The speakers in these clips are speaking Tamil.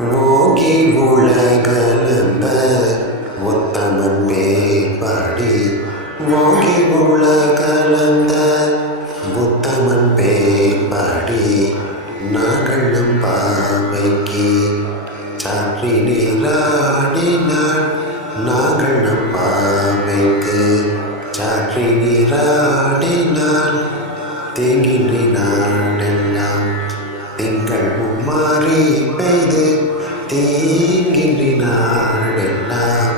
ஓகி உலகலந்த உத்தமன் பேர்பாடி ஓகி உலகலந்த உத்தமன் பேர்பாடி நாகண்ணம் பாவைக்கு சாற்றி நீராடினான். நாகண்ணம் பாவைக்கு சாற்றி நீராடினான். தேங்கினான் திங்கள் மும்மாறி பெய்து தீங்கினாடெல்லாம்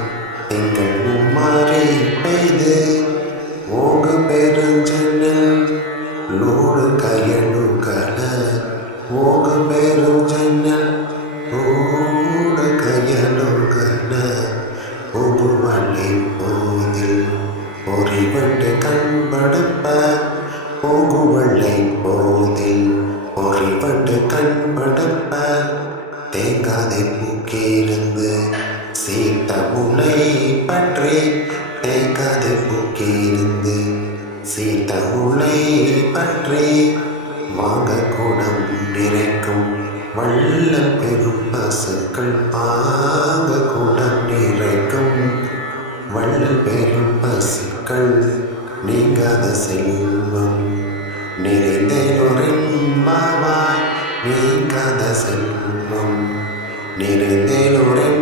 திங்கள் மும்மாறி பெய்து ஓங்கு பெருஞ்சென்னல் நூறு கையலு கல ஓங்கு பெருஞ்சென்னல் நூறு கையலு கல புகுவள்ளி போதில் பொறிவண்டு கண்படுப்ப புகுவள்ளை தேங்காதை பூக்கிருந்து சீத்த முனை பற்றி தேங்காதை பூக்கிருந்து சீத்த முனை பற்றி வாங்க கூடம் நிறைக்கும். வல்ல பெரும் பசுக்கள் பாங்க கூடம் நிறைக்கும். வள்ளல் பெரும் பசுக்கள் நீங்காத செல்வம் நிறைந்த செல்வம் நிறைந்தேலோரின் பாவாய்